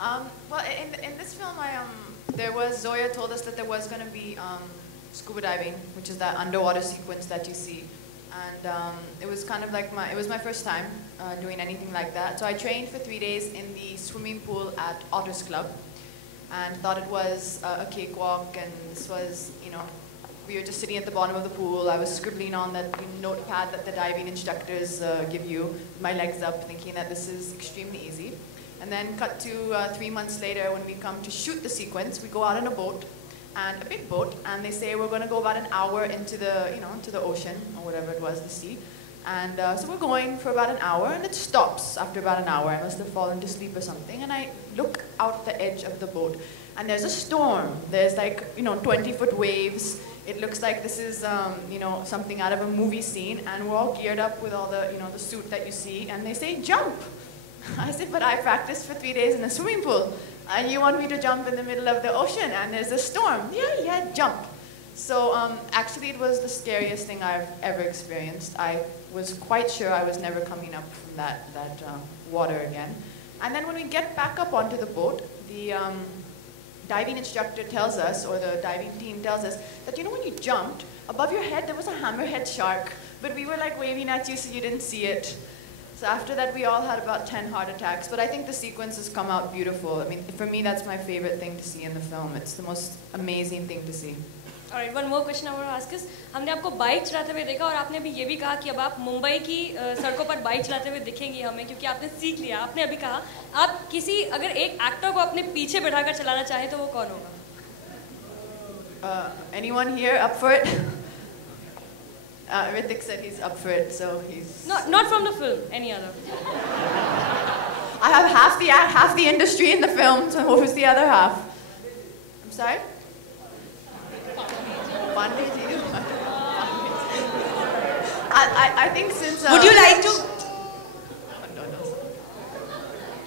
Well, in this film, Zoya told us that there was going to be scuba diving, which is that underwater sequence that you see. And it was kind of like it was my first time doing anything like that. So I trained for 3 days in the swimming pool at Otters Club and thought it was a cakewalk, and this was, we were just sitting at the bottom of the pool. I was scribbling on that notepad that the diving instructors give you, with my legs up, thinking that this is extremely easy. And then cut to 3 months later, when we come to shoot the sequence, we go out in a boat, and a big boat, and they say we're going to go about an hour into the, into the ocean, or whatever it was, the sea. And so we're going for about an hour, and it stops after about an hour. I must have fallen to sleep or something, and I look out the edge of the boat, and there's a storm. There's like, 20-foot waves. It looks like this is, something out of a movie scene, and we're all geared up with all the, the suit that you see, and they say, jump. I said, but I practiced for 3 days in a swimming pool, and you want me to jump in the middle of the ocean, and there's a storm. Yeah, jump. So actually it was the scariest thing I've ever experienced. I was quite sure I was never coming up from that water again. And then when we get back up onto the boat, the diving instructor tells us, or the diving team tells us, that when you jumped, above your head there was a hammerhead shark, but we were like waving at you so you didn't see it. So after that we all had about 10 heart attacks, but I think the sequence has come out beautiful. I mean, for me that's my favorite thing to see in the film. It's the most amazing thing to see. Alright, one more question I want to ask is, हमने आपको bike चलाते हुए देखा और आपने अभी ये भी कहा कि अब आप मुंबई की सड़कों पर बाइक चलाते हुए दिखेंगी हमें, क्योंकि आपने सीख लिया. आपने अभी कहा आप अगर एक एक्टर को अपने पीछे बैठाकर चलाना चाहे तो वो कौन होगा? Anyone here up for it? Ritik said he's up for it, so he's... Not from the film, any other. I have half the industry in the film, so who's the other half? I'm sorry? I think since... Would you like to